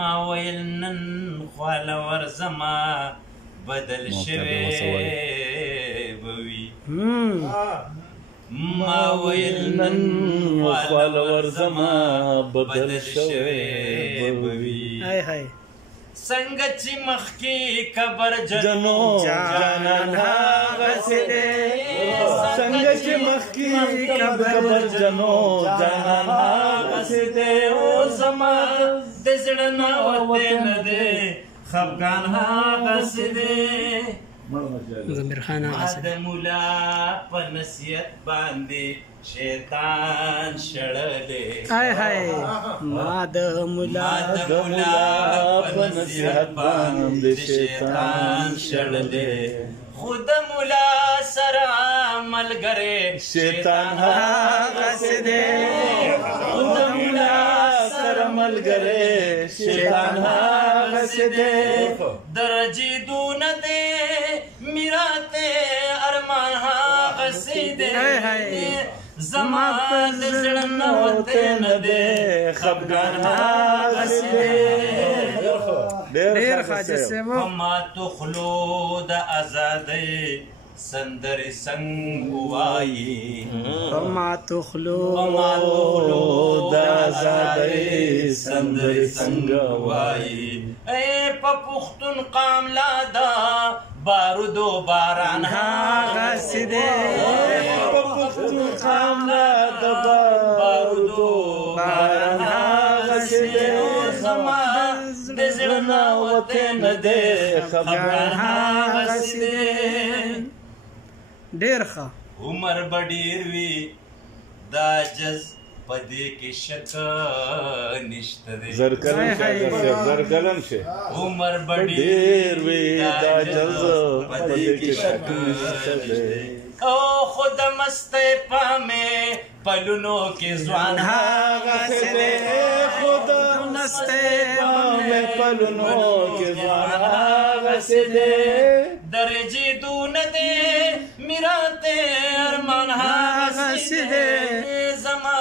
ما ویل نن خوالور زما بدل شوی بوي ما ویل نن خوالور زما بدل شوی بوي څنګه چې مخکې قبر جنو جانان هغسې دی څنګه چې مخکې قبر جنو جانان هغسې دی اوس زما د زړه نه وتی نه دی خفګان هغسې دی ضمیر خان ما د ملا په نصیحت باندې شیطان شړلی ما د ملا په نصیحت باندې شیطان شړلی خو د ملا سره ملګری شیطان هغسې دی خو د ملا سره ملګری شیطان هغسې دی درجې دونه دی میرات ارمان هغسې دی زما د زړه نه وتی نه دی خفګان هغسې دی ډېر ښه صاحب په ماتو خولو د ازادۍ سندرې څنګه وایي په ماتو خولو د ازادۍ سندرې څنګه وایي ای په پښتون قام لا دا بارودو باران هغسې دی په پښتون قام لا د بارودو باران هغسې دی زما د زړه نه وتی نه دی خفګان هغسې دی ډېر ښه عمر به ډېر وي دا جز په دې کې شک نشته دی زرکلن شي عمر به ډېر وي دا جز په دې کې شک نشته دی او خود مستۍ پامې پلونو کې ځوان هغسې دی خود مستۍ پامې پلونو کې ځوان هغسې دی درجې دونه دی میرات ارمان هغسې دی زما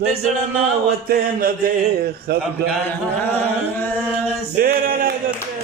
د زړه نه وتی نه دی خفګان هغسې دی